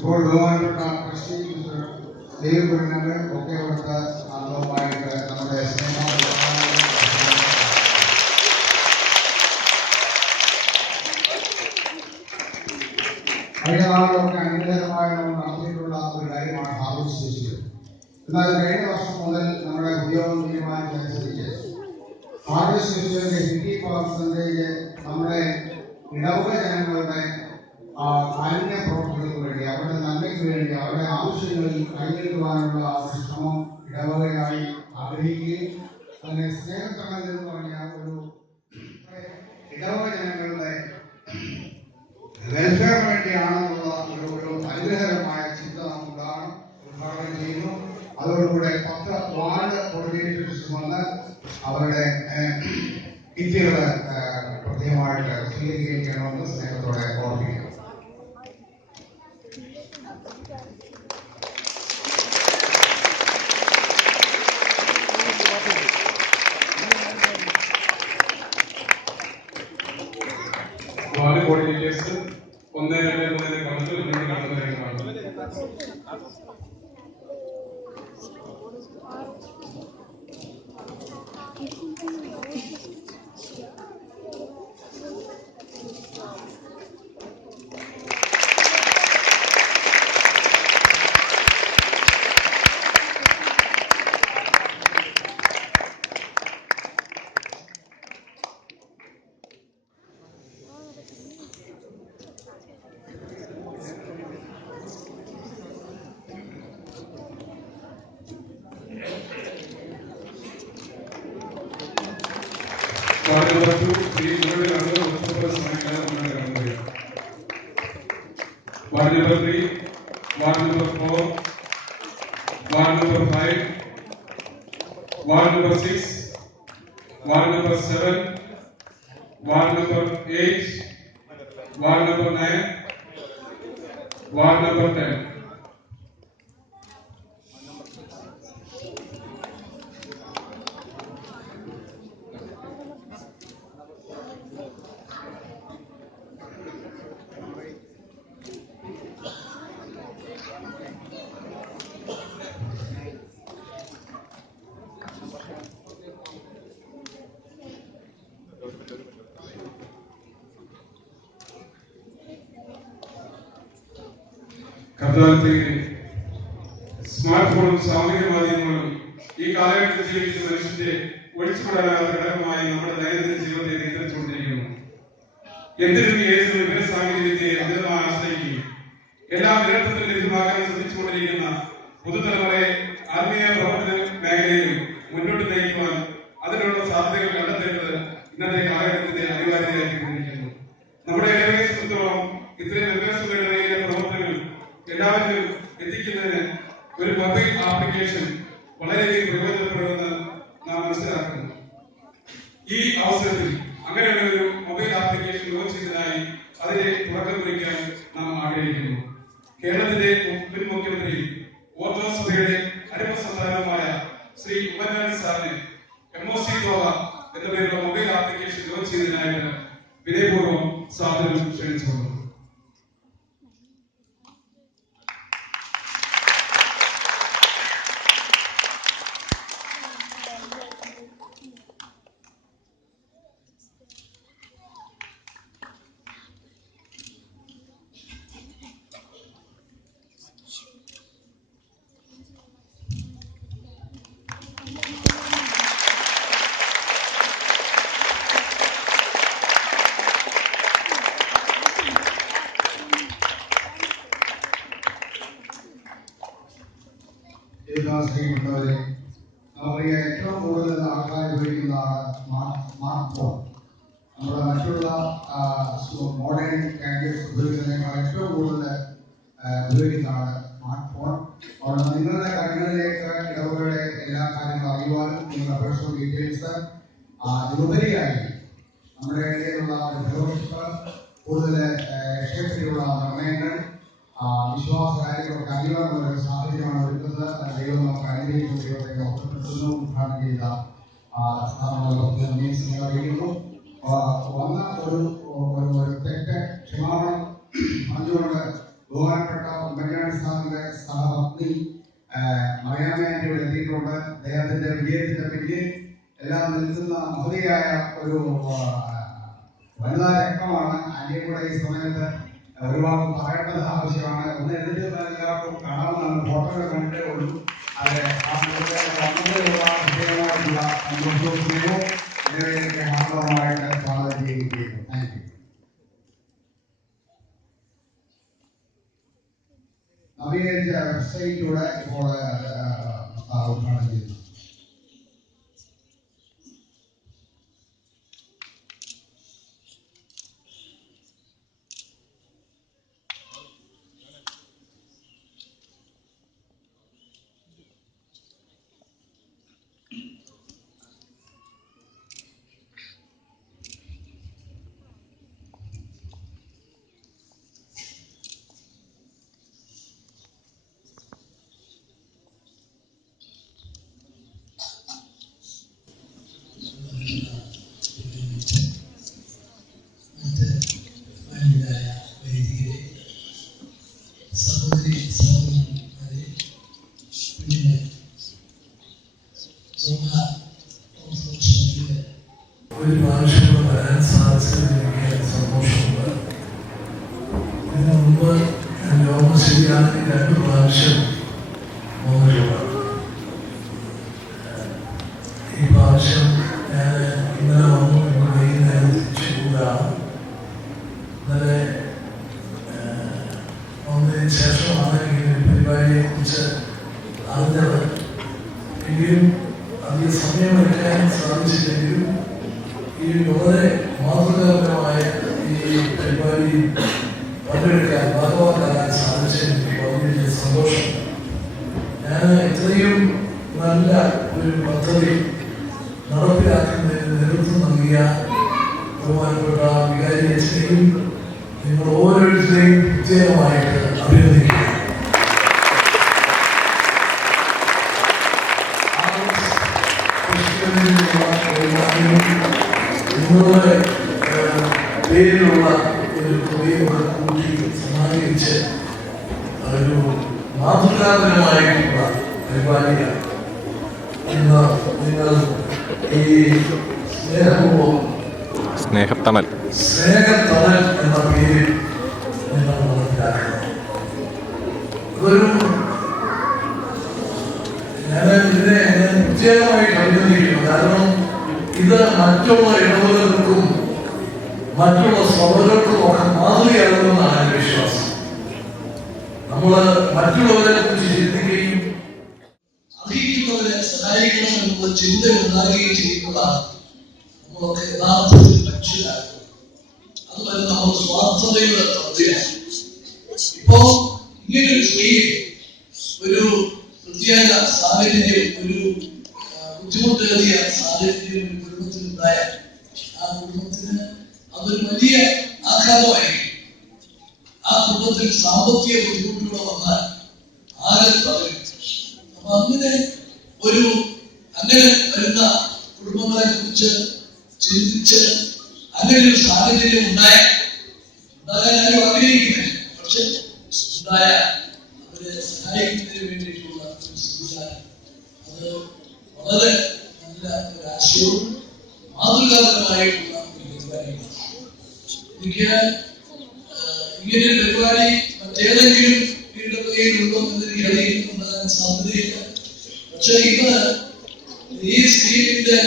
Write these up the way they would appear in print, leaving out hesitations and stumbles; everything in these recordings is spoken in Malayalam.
ഇപ്പോൾ ബഹുമാനപ്പെട്ട ട്രസ്റ്റി മിസ്റ്റർ ദേവകുമാരനെ ഒക്കെ അവിടുത്തെ അംഗവുമായിട്ട് നമ്മുടെ കഴിഞ്ഞ നാളുകളൊക്കെ അംഗീകാരമായി നമ്മൾ നടത്തിയിട്ടുള്ള ഒരു കാര്യമാണ് ഹാർവസ്റ്റ് ഫെസ്റ്റിവൽ. എന്നാൽ കഴിഞ്ഞ വർഷം മുതൽ നമ്മുടെ ഉദ്യോഗം തീരുമാനിച്ചനുസരിച്ച് ഹാർവസ്റ്റ് ഫെസ്റ്റിവലിന്റെ 50% നമ്മുടെ ഇടവക ജനങ്ങളുടെ കാരുണ്യ പ്രവർത്തനങ്ങൾക്ക് വേണ്ടി, അവരുടെ നന്മയ്ക്ക് വേണ്ടി, അവരുടെ ആവശ്യങ്ങളിൽ കൈയെടുക്കുവാനുള്ള ഒരു ശ്രമം ഇടവകയായി ആഗ്രഹിക്കുകയും അതിനെ സ്നേഹത്തണൽ എന്ന് പറഞ്ഞ ഒരു ഇടവക ജനങ്ങളുടെ വെൽഫെയറിന് വേണ്ടിയാണെന്നുള്ള ഒരു അനുഗ്രഹകരമായ ചിന്ത നമുക്കുണ്ടാകണം. ഉദ്ഘാടനം ചെയ്യുന്നു. അതോടുകൂടെ 10 വാർഡ് കോർഡിനേറ്റേഴ്സ് വന്ന് അവരുടെ കിറ്റുകൾ പ്രത്യേകമായിട്ട് സ്വീകരിക്കണമെന്ന് സ്നേഹത്തോടെ ഓർമ്മിക്കുന്നു. വാർഡ് കോർഡിനേറ്റേഴ്സ് 1, 2, 3 കൗൺസിൽ മുന്നോട്ട് കടന്നുവരുന്നതാണ്. വാർഡ് നമ്പർ 2 മുന്നോട്ട് കടന്നു സമയത്ത് മുന്നോട്ട് കടന്നുവരിക. Ward number 3, ward number 4, ward number 5, ward number 6, ward number 7, ward number 8, ward number 9, ward number 10. കർത്താവിന്റെ സ്മാർട്ട് ഫോണും സാമൂഹിക മാധ്യമങ്ങളും ഈ കാലഘട്ടത്തിൽ ജീവിക്കുന്ന മനുഷ്യന്റെ ഒഴിച്ചുകൂടാനാത്ത ഘടകമായി നമ്മുടെ ദൈനംദിന ജീവിതത്തെ നിയന്ത്രിച്ചുകൊണ്ടിരിക്കുന്നു. എന്തിനും ഏതിനും വിവര സാങ്കേതികവിദ്യയെ അമിതമായി ആശ്രയിക്കുകയും എല്ലാ വിരൽത്തുമ്പിൽ ലഭ്യമാകാൻ ശ്രമിച്ചുകൊണ്ടിരിക്കുന്ന പുതുതലമുറയെ ആത്മീയ പ്രവർത്തന മേഖലയിലും മുന്നോട്ട് നയിക്കുവാൻ അതിനുള്ള സാധ്യതകൾ കണ്ടെത്തേണ്ടത് ഇന്നത്തെ കാലഘട്ടത്തിന്റെ അനിവാര്യതയായിക്കൊണ്ടിരിക്കുന്നു. നമ്മുടെ ഇടവകയെ സംബന്ധിച്ചോളം ഇത്രയും വിദ്യാഭ്യാസ പ്രവർത്തനങ്ങൾ എല്ലാവരിലും എത്തിക്കുന്നതിന് ഒരു മൊബൈൽ ആപ്ലിക്കേഷൻ വളരെയധികം പ്രയോജനപ്പെടുമെന്ന് നാം മനസ്സിലാക്കുന്നു. ഈ അവസരത്തിൽ അങ്ങനെയുള്ള ഒരു മൊബൈൽ ആപ്ലിക്കേഷൻ ലോഞ്ച് ചെയ്തതിനായി അതിനെ തുടക്കം കുറിക്കാൻ നാം ആഗ്രഹിക്കുന്നു. കേരളത്തിന്റെ മുൻ മുഖ്യമന്ത്രി ഓർത്തഡോക്സ് സഭയുടെ അടിമ സന്താനമായ ശ്രീ ഉമ്മൻചാണ്ടി സാറിന് MOC ഗോവ എന്ന പേരുള്ള മൊബൈൽ ആപ്ലിക്കേഷൻ ലോഞ്ച് ചെയ്തതിനായിട്ട് വിനയപൂർവ്വം സാദരം ക്ഷണിച്ചുകൊണ്ടു. ശ്രീമണ്ടവരെ നമുക്കറിയാം, ഏറ്റവും കൂടുതൽ ആൾക്കാർ ഉപയോഗിക്കുന്നതാണ് സ്മാർട്ട് ഫോൺ. നമ്മുടെ മറ്റുള്ള മോഡേൺ ഗാഡ്ജറ്റ്സ് ഉപയോഗിക്കുന്നതിനേക്കാൾ ഏറ്റവും കൂടുതൽ ഉപയോഗിക്കുന്നതാണ് സ്മാർട്ട് ഫോൺ. അതുകൊണ്ട് നിങ്ങളുടെ കാര്യങ്ങളിലേക്ക് ഇടവകയുടെ എല്ലാ കാര്യങ്ങളും അറിയുവാനും നിങ്ങളുടെ പേഴ്സണൽ ഡീറ്റെയിൽസ് ഇതിലുപരിയായി നമ്മുടെ ഇടയിലുള്ള ഫെലോഷിപ്പ് കൂടുതൽ രക്ഷയെപ്പറ്റിയുള്ള നിർണയങ്ങൾ വിശ്വാസ കാര്യങ്ങളൊക്കെ അറിയാനുള്ള ഒരു സാഹചര്യമാണ് ഒരുക്കുന്നത്. ദൈവം നമുക്ക് അനുഗ്രഹിക്കുന്ന ദൈവത്തെ ഓർമ്മപ്പെടുത്തുന്നു. ഉദ്ഘാടനം ചെയ്ത അറിയിക്കുന്നു. വന്ന ഒരു തെറ്റ് ക്ഷമാപണം പറഞ്ഞുകൊണ്ട് ബഹുമാനപ്പെട്ട ഉമ്മൻചാണ്ടി സാറിന്റെ സഹപത്നി മറിയാമ്മയുടെ എത്തിയിട്ടുണ്ട്. അദ്ദേഹത്തിന്റെ വിജയത്തിന്റെ പിന്നിൽ എല്ലാം നിൽക്കുന്ന മഹതിയായ ഒരു വനിതാ രക്തമാണ്. അതിനെ കൂടെ ഈ സമയത്ത് ഒരുപാട് പറയേണ്ടത് ആവശ്യമാണ്. ഒന്ന് എഴുതി എല്ലാവർക്കും കാണാവുന്നതാണ്. ഫോട്ടോകൾ കണ്ടേ ഉള്ളൂ. അത് വിജയമായിട്ടുള്ള സന്തോഷവും ഇതിലേക്ക് ഹാർദവമായിട്ട് സ്വാഗതം ചെയ്യുകയും. Thank you. നവീകരിച്ച വെബ്സൈറ്റിലൂടെ ഇപ്പോൾ ഉദ്ഘാടനം ചെയ്യുന്നു. ഒരു പ്രാവശ്യം വരാൻ സാധിച്ചതിൽ എനിക്ക് സന്തോഷമുണ്ട്. ഇതിനു മുമ്പ് ലോകം ശരിയാണെങ്കിൽ 2 പ്രാവശ്യം വന്നിട്ടുണ്ട്. ഈ പ്രാവശ്യം ഞാൻ ഇന്നലെ വന്നു. വൈകുന്നേരം തിരിച്ചു പോകാണ്. ഇന്നലെ വന്നതിന് ശേഷമാണ് ഈ പരിപാടിയെ കുറിച്ച് അറിഞ്ഞത്. എങ്കിലും അധികം സമയമെടുക്കാൻ സാധിച്ചില്ലെങ്കിലും ഈ വളരെ മാതൃകാപരമായ ഈ പരിപാടി പങ്കെടുക്കാൻ ഭാഗമാക്കാൻ സാധിച്ചതിൽ എനിക്ക് വളരെ സന്തോഷം. ഞാൻ ഇത്രയും നല്ല ഒരു പദ്ധതി നടപ്പിലാക്കുന്നതിന് നേതൃത്വം നൽകിയ ബഹുമാനപ്പെട്ട വികാരി അച്ഛനെയും നിങ്ങൾ ഓരോരുത്തരെയും പ്രത്യേകമായിട്ട് അഭിനന്ദിക്കുക. നിങ്ങളുടെ പേരിലുള്ള ഒരു തുകയൊക്കെ കൂട്ടി സമാഹരിച്ച് ഒരു മാതൃകാപരമായിട്ടുള്ള പരിപാടിയാണ്. ഇന്ന് നിങ്ങൾ ഈ സ്നേഹത്തണൽ എന്ന പേരിൽ നിങ്ങൾ മനസ്സിലാക്കണം. അതൊരു ഞാൻ ഇതിനെ പ്രത്യേകമായിട്ട് അഭിനന്ദിക്കുന്നു. കാരണം ഇത് മറ്റുള്ള ഇടവകൾക്കും മറ്റുള്ള സഭകൾക്കും ഒക്കെ മാതൃകയാകുമെന്നാണ് എൻ്റെ വിശ്വാസം. നമ്മൾ മറ്റുള്ളവരെ കുറിച്ച് ചിന്തിക്കുകയും അർഹിക്കുന്നവരെ സഹായിക്കണമെന്നുള്ള ചിന്ത ഉണ്ടാകുകയും ചെയ്യുന്നതാണ് നമ്മളൊക്കെ യഥാർത്ഥത്തിൽ മനുഷ്യരാകുന്നത്. അതുപോലെ നമ്മൾ സ്വാർത്ഥതയുടെ തത്വമാണ്. ഇപ്പോ ഇങ്ങനൊരു സ്ത്രീ ഒരു പ്രത്യേക സാഹചര്യം, ഒരു ബുദ്ധിമുട്ടേറിയ സാഹചര്യം ഒരു കുടുംബത്തിലുണ്ടായ ആ കുടുംബത്തിന് അതൊരു വലിയ ആഘാതമായിരിക്കും. ആ കുടുംബത്തിൽ സാമ്പത്തിക ബുദ്ധിമുട്ടുകൾ വന്നാൽ ആരും പറയും. അപ്പൊ അങ്ങനെ വരുന്ന കുടുംബങ്ങളെ കുറിച്ച് ചിന്തിച്ച് അങ്ങനെ ഒരു സാഹചര്യം ഉണ്ടായാൽ ആരും ആഗ്രഹിക്കുന്നില്ല. പക്ഷെ ഉണ്ടായാൽ അവരെ സഹായിക്കുന്നതിന് വേണ്ടിയിട്ടുള്ള ഒരു സംവിധാനം, അത് വളരെ നല്ല ഒരു ആശയവും മാതൃകാപരമായിട്ടുള്ള ഒരു പരിപാടിയാണ്. എനിക്ക് ഇങ്ങനെ ഒരു പരിപാടി മറ്റേതെങ്കിലും ഇടവകയിലുണ്ടോ എന്ന് എനിക്ക് അറിയുന്നുണ്ടാകാൻ സാധ്യതയില്ല. പക്ഷെ ഇന്ന് ഈ സ്ത്രീയുടെ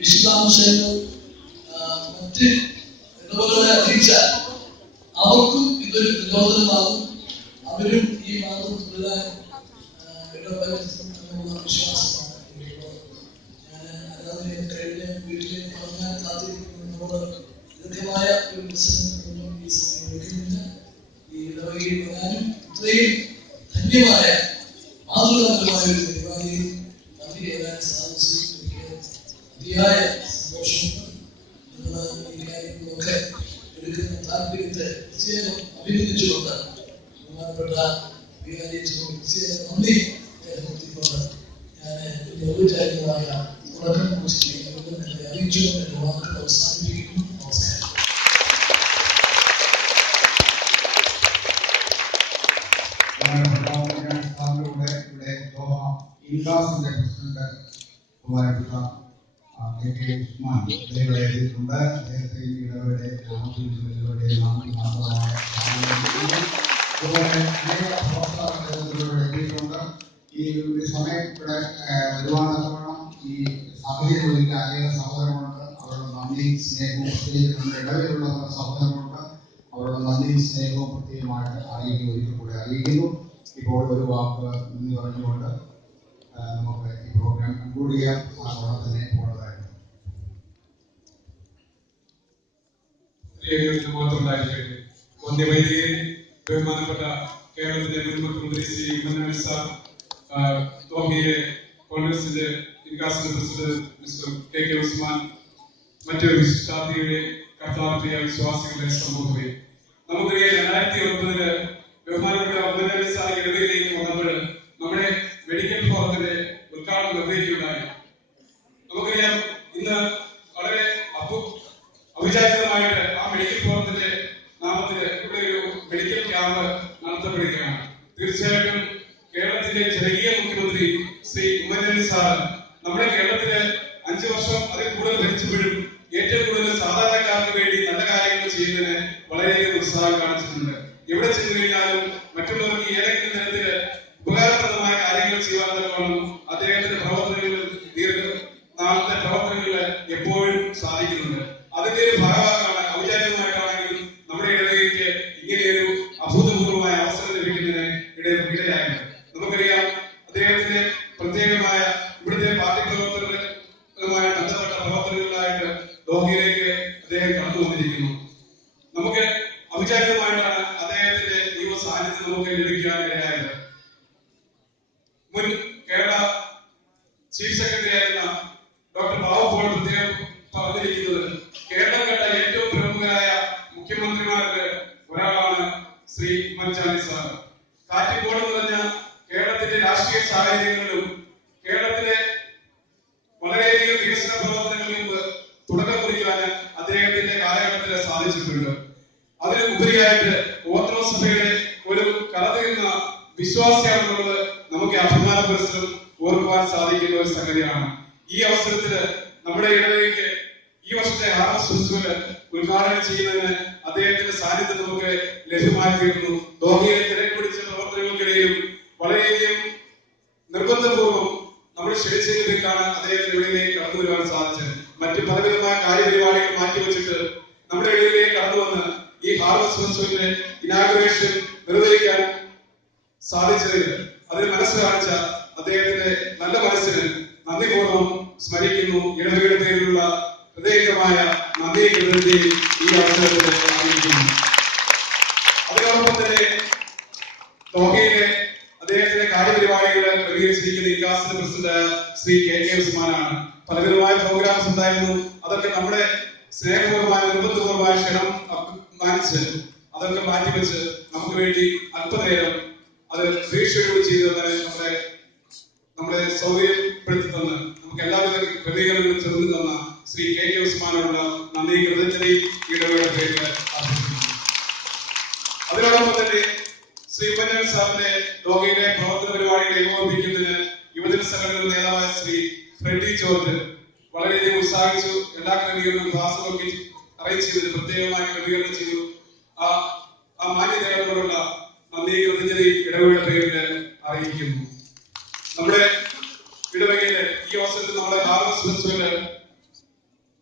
വിശദാംശങ്ങൾ മറ്റ് ഇടവകളെ അറിയിച്ചാൽ അവർക്കും ഇതൊരു പ്രചോദനമാകും. അവരും ഈ മാർഗം തുടരാൻ ഇടവരുത്തുമെന്നുള്ള വിശ്വാസമാണ് എനിക്കുള്ളത്. ഞാൻ അല്ലാതെ കഴിഞ്ഞ വീട്ടിലേക്ക് പറഞ്ഞാൽ കാത്തിരിക്കുന്നതിനോട് ദീർഘമായ ഒരു പ്രസംഗങ്ങളൊന്നും ഈ സമയം എടുക്കുന്നില്ല. ഈ ഇടവകയിൽ വരാനും ഇത്രയും ധന്യമായ മാതൃകാപരമായ ഒരു പരിപാടിയിൽ പങ്കുചേരാൻ സാധിച്ചു എനിക്ക് അതിയായ സന്തോഷമുണ്ട്. നിങ്ങൾ ഈ കാര്യങ്ങളൊക്കെ എടുക്കുന്ന താല്പര്യത്തെ പ്രത്യേകം അഭിനന്ദിച്ചുകൊണ്ട് ബഹുമാനപ്പെട്ട നന്ദി രേഖപ്പെടുത്തിക്കൊണ്ട് ഞാൻ ഇതിന്റെ ഔപചാരികമായ തുടക്കം കുറിച്ച് അറിയിച്ചുകൊണ്ട് എന്റെ വാക്കുകൾ അവസാനിപ്പിക്കുന്നു. നമസ്കാരം. ഇവിടെ ഇൻകാസിന്റെ പ്രസിഡന്റ് ബഹുമാനപ്പെട്ട കെ ഉസ്മാൻ ഇവിടെ എഴുതിയിട്ടുണ്ട്. അദ്ദേഹത്തെ ഈ ഇടവയുടെ ഇടവയുടെ അതുപോലെ അനേക പ്രവർത്തകർ എത്തിയിട്ടുണ്ട്. ഈ സമയം ഇവിടെ വരുവാനത്തോളം ഈ സാഹചര്യം അനേക സഹോദരങ്ങളുണ്ട്. അവരുടെ നന്ദി സ്നേഹവും പ്രത്യേകിച്ച് നമ്മുടെ ഇടവയിലുള്ള സഹോദരങ്ങളുണ്ട്. അവരുടെ നന്ദി സ്നേഹവും പ്രത്യേകമായിട്ട് അറിയിക്കുന്നു, ഒരിക്കൽ കൂടെ അറിയിക്കുന്നു. ഇപ്പോൾ ഒരു വാക്ക് നന്ദി പറഞ്ഞുകൊണ്ട് നമുക്ക് ഈ പ്രോഗ്രാം കൺക്ലൂഡ് ചെയ്യാം. അവിടെ തന്നെ പോകേണ്ടതായിരുന്നു. മാത്രമുണ്ടായിരിക്കട്ടെ. വന്ധ്യവൈദികൻ ബഹുമാനപ്പെട്ട കേരളത്തിലെ മുൻ മുഖ്യമന്ത്രി ശ്രീ ഉമ്മൻചാണ്ടി സാർ, തോഹിയിലെ കോൺഗ്രസിന്റെ വികാസ പ്രസിഡന്റ് മിസ്റ്റർ കെ ഉസ്മാൻ, മറ്റു വിശിഷ്ടാതിഥികളെ, കർത്താപ്രിയ വിശ്വാസികളുടെ സമൂഹമേ, നമുക്കറിയാം 2009 ബഹുമാനപ്പെട്ട ഉമ്മൻചാണ്ടി സാർ ഇടവയിലേക്ക് വന്നപ്പോൾ നമ്മുടെ മെഡിക്കൽ ഫോറത്തിന്റെ ഉദ്ഘാടനം നിർവഹിക്കുകയുണ്ടായി. നമുക്കറിയാം ഇന്ന് വളരെ അവിചാരിതമായിട്ട് ആ മെഡിക്കൽ ഫോറത്തിന്റെ നാമത്തിൽ ഇവിടെ ഒരു മെഡിക്കൽ ക്യാമ്പ് നടത്തപ്പെടുകയാണ്. തീർച്ചയായിട്ടും കേരളത്തിലെ ജനകീയ മുഖ്യമന്ത്രി ശ്രീ ഉമ്മൻചാണ്ടി സാർ നമ്മുടെ കേരളത്തിലെ 5 വർഷം അതിൽ കൂടുതൽ ഭരിച്ചപ്പോഴും ഏറ്റവും കൂടുതൽ സാധാരണക്കാർക്ക് വേണ്ടി നല്ല കാര്യങ്ങൾ ചെയ്യുന്നതിന് വളരെയധികം ഉത്സാഹം കാണിച്ചിട്ടുണ്ട്. എവിടെ ചെന്നു കഴിഞ്ഞാലും മറ്റുള്ളവർക്ക് ഏതെങ്കിലും തരത്തില് ഉപകാരപ്രദമായ കാര്യങ്ങൾ ചെയ്യുവാനും അദ്ദേഹത്തിന്റെ പ്രവർത്തനങ്ങളിൽ നാളത്തെ പ്രവർത്തനങ്ങളിൽ എപ്പോഴും സാധിക്കുന്നുണ്ട്. അതിന്റെ ഒരു ഭാഗമായിട്ടാണ് ഔചാരികമായിട്ടാണെങ്കിലും നമ്മുടെ ഇടവകയ്ക്ക് ഇങ്ങനെയൊരു അഭൂതപൂർവമായ അവസരം ലഭിക്കുന്നതിന് ഇടയായിട്ടുണ്ട്. നമുക്കറിയാം അദ്ദേഹത്തിന്റെ പ്രത്യേകമായ ഇവിടുത്തെ പാർട്ടി പ്രവർത്തകരുമായി ബന്ധപ്പെട്ട പ്രവർത്തനങ്ങളിലായിട്ട് ദോഹയിലേക്ക് അദ്ദേഹം കടന്നു വന്നിരിക്കുന്നു. നമുക്ക് അവിചാരിതമായിട്ടാണ് അദ്ദേഹത്തിന്റെ ഈ സാന്നിധ്യം നമുക്ക് ലഭിക്കാൻ ഇടയായത്. മുൻ കേരള ചീഫ് സെക്രട്ടറി ആയിരുന്ന ഡോക്ടർ ബാബു പോൾ പ്രത്യേകം പറഞ്ഞിരിക്കുന്നത് കേരളം കണ്ട ഏറ്റവും പ്രമുഖരായ മുഖ്യമന്ത്രിമാർക്ക് ഒരാളാണ് ശ്രീ ഉമ്മൻചാണ്ടി സാർ. കാറ്റിക്കോട് നിറഞ്ഞ കേരളത്തിന്റെ രാഷ്ട്രീയ സാഹചര്യങ്ങളിലും കേരളത്തിലെ വളരെയധികം വികസന പ്രവർത്തനങ്ങൾക്ക് തുടക്കം കുറിക്കാൻ അദ്ദേഹത്തിന്റെ കാലഘട്ടത്തിൽ സാധിച്ചിട്ടുണ്ട്. അതിനുപരിയായിട്ട് ഓർത്തഡോക്സ് സഭയുടെ ഒരു കടന്നുവരുന്ന വിശ്വാസിയാണെന്നുള്ളത് നമുക്ക് അഭിമാന പുരസ്സരം ഓർക്കുവാൻ സാധിക്കുന്ന ഒരു സംഗതിയാണ്. ഈ അവസരത്തിൽ നമ്മുടെ ഇടവകയ്ക്ക് ഈ വർഷത്തെ ഹാർവസ്റ്റ് ഫെസ്റ്റിവൽ ഉദ്ഘാടനം ചെയ്യുന്നതിന് അദ്ദേഹത്തിന്റെ സാന്നിധ്യം നമുക്ക് ലഭ്യമായി തീർന്നു. ദോഹയിലെ തിരക്ക് പിടിച്ച പ്രവർത്തനങ്ങൾക്കിടയിലും വളരെയധികം നിർബന്ധപൂർവ്വം നമ്മൾ ക്ഷണിച്ചതിലേക്കാണ് അദ്ദേഹത്തിന് ഇടയിലേക്ക് കടന്നു വരുവാൻ സാധിച്ചത്. മറ്റു പലവിധമായ കാര്യപരിപാടികൾ മാറ്റിവെച്ചിട്ട് നമ്മുടെ ഇടയിലേക്ക് കടന്നു വന്ന് ഈ ഹാർവസ്റ്റ് ഫെസ്റ്റിവലിന്റെ ഇനാഗുറേഷൻ നിർവഹിക്കാൻ സാധിച്ചതിന് അതിന് മനസ്സ് കാണിച്ച അദ്ദേഹത്തിന്റെ നല്ല മനസ്സിന് നന്ദിപൂർവ്വം സ്മരിക്കുന്നു. ഇടവകയുടെ പേരിലുള്ള ഹൃദയംഗമായ നന്ദി കൃതജ്ഞതയെ ഈ അവസരത്തിൽ അറിയിക്കുന്നു. അതോടൊപ്പം തന്നെ ദോഹയിലെ അദ്ദേഹത്തിന്റെ കാര്യപരിപാടികൾ ക്രമീകരിച്ചിരിക്കുന്ന ഇൻകാസിന്റെ പ്രസിഡന്റ് ശ്രീ കെ ഉസ്മാനാണ്. പലവിധമായ പ്രോഗ്രാംസ് ഉണ്ടായിരുന്നു. അതൊക്കെ നമ്മുടെ സ്നേഹപൂർവമായ നിർബന്ധപൂർവമായ ക്ഷണം മാനിച്ച് അതൊക്കെ മാറ്റിവെച്ച് നമുക്ക് വേണ്ടി അല്പനേരം അത് പ്രതീക്ഷയോട് ചെയ്ത് നമ്മുടെ സൗകര്യപ്പെടുത്തി തന്ന് നമുക്ക് എല്ലാവിധ ക്രമീകരണങ്ങളും ചെറുതു തന്ന ശ്രീ കെ ഉസ്മാനുള്ള നന്ദി കൃതജ്ഞതയും ഇടവകയുടെ പേരിൽ അർപ്പിക്കുന്നു. അതിനോടൊപ്പം തന്നെ ശ്രീ ഉമ്മൻചാണ്ടി സാറിന്റെ ദോഹയിലെ പ്രവർത്തന പരിപാടികളെ ഏകോപിപ്പിക്കുന്നതിന് യുവജന സംഘടനയുടെ നേതാവായ ശ്രീ ഫ്രെഡി ജോർജ് വളരെയധികം ഉത്സാഹിച്ചു. എല്ലാ ക്രമീകരണവും ക്ലാസ്സുകളൊക്കെ അറേഞ്ച് ചെയ്തത് പ്രത്യേകമായി ക്രമീകരണം ചെയ്തു. ആ മാന്യതയോടുള്ള നന്ദി കൃതജ്ഞതയും ഇടവകയുടെ പേരിൽ അറിയിക്കുന്നു. നമ്മുടെ ഇടവകയില് ഈ അവസരത്തിൽ നമ്മുടെ ഹാർവസ്റ്റ് ഫെസ്റ്റിവല്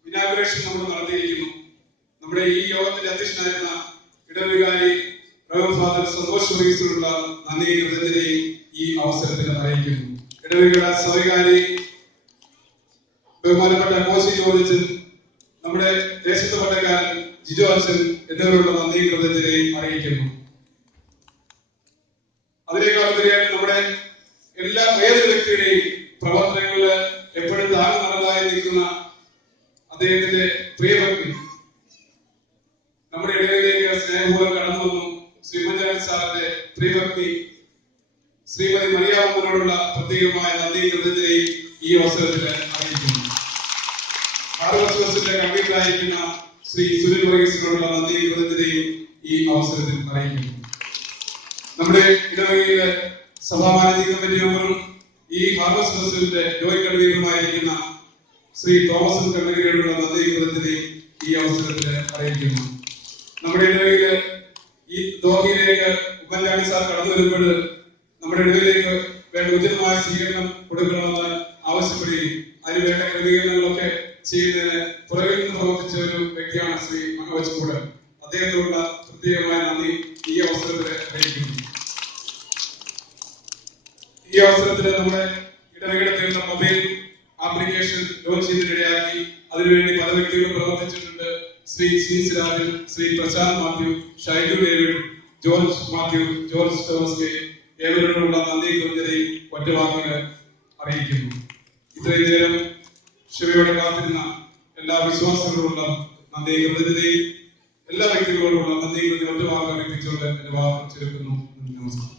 ഇനാഗുറേഷൻ നമ്മൾ നടത്തിയിരിക്കുന്നു. നമ്മുടെ ഈ യോഗത്തിന്റെ അധ്യക്ഷനായിരുന്ന ഇടവകാരി ഫാദർ സന്തോഷ് വർഗീസിനുള്ള നന്ദി കൃതജ്ഞതയും ഈ അവസരത്തിൽ അറിയിക്കുന്നു. ഇടവകയുടെ സഭകാരി ബഹുമാനപ്പെട്ട കോശി ജോർജൻ, നമ്മുടെ ദേശത്തെ പട്ടക്കാരൻ ജിജോ അച്ഛൻ എന്നിവരുടെ നന്ദി കൃതജ്ഞതയും അറിയിക്കുന്നു. അതിനേക്കാളുപരിയായി നമ്മുടെ എല്ലാ ഏതൊരു വ്യക്തിയുടെയും പ്രവർത്തനങ്ങളിൽ എപ്പോഴും താങ്ങുന്നതായി നിൽക്കുന്ന അദ്ദേഹത്തിന്റെ പ്രിയഭക്തി നമ്മുടെ ഇടയിലേക്ക് സ്നേഹപൂർവ്വം കടന്നു വന്നു ശ്രീമഞ്ജൻ സാറിന്റെ പ്രിയഭക്തി ശ്രീമതി മറിയാമ്മനോടുള്ള പ്രത്യേകമായ നന്ദി കൃതജ്ഞതയും ഈ അവസരത്തിൽ അറിയിക്കുന്നു. ആർഎസ്എസിന്റെ കൺവീനറായിരിക്കുന്ന ശ്രീ സുനിൽ വർഗീസിനോടുള്ള നന്ദി കൃതജ്ഞതയും ഈ അവസരത്തിൽ അറിയിക്കുന്നു. നമ്മുടെ ഇടവകയിലെ സഭാമാനേജിംഗ് കമ്മിറ്റി മെമ്പറും ഈ ഹാർവസ്റ്റ് ഫെസ്റ്റിവലിന്റെ ജോയിന്റ് കൺവീനറുമായിരിക്കുന്ന ശ്രീ തോമസ് കണ്ണഗിരിയോടുള്ള നന്ദി കൃതജ്ഞതയും ഈ അവസരത്തിൽ അറിയിക്കുന്നു. നമ്മുടെ ഇടവകയിലെ ഈ ദോഹയിലേക്ക് ഉമ്മൻചാണ്ടി സാർ കടന്നു വരുമ്പോൾ നമ്മുടെ ഇടവകയിലേക്ക് വേണ്ട ഉചിതമായ സ്വീകരണം കൊടുക്കണമെന്ന് ആവശ്യപ്പെടുകയും അതിനുവേണ്ട ക്രമീകരണങ്ങളൊക്കെ ചെയ്യുന്നതിന് പുറകിൽ നിന്ന് പ്രവർത്തിച്ച ഒരു വ്യക്തിയാണ് ശ്രീ മഹവച്ചൂട്. അദ്ദേഹത്തോടുള്ള പ്രത്യേകമായ നന്ദി ഈ അവസരത്തിൽ അറിയിക്കുന്നു. ഈ അവസരത്തിൽ നമ്മുടെ ഇടവകയുടെ പേരുന്ന മൊബൈൽ ആപ്ലിക്കേഷൻ ലോഞ്ച് ചെയ്തതിനിടയാക്കി അതിനുവേണ്ടി പല വ്യക്തികളും പ്രവർത്തിച്ചിട്ടുണ്ട്. ശ്രീ സീസ് Rajan, Shri Prashant Mathew, Shaiju David, George Mathew, George Thomas, ഏവരോടുള്ള നന്ദി കൃതജ്ഞതയും ഒറ്റവാക്കിന് അറിയിക്കുന്നു. ഇത്രയും നേരം ക്ഷമയോടെ കാത്തിരുന്ന എല്ലാ വിശ്വാസികളോടുള്ള നന്ദി കൃതജ്ഞതയും എല്ലാ വ്യക്തികളോടുള്ള നന്ദി കൃതജ്ഞത ഒറ്റവാക്ക് അറിയിച്ചുകൊണ്ട് എന്റെ വാക്ക് ചുരുക്കുന്നു. നമസ്കാരം.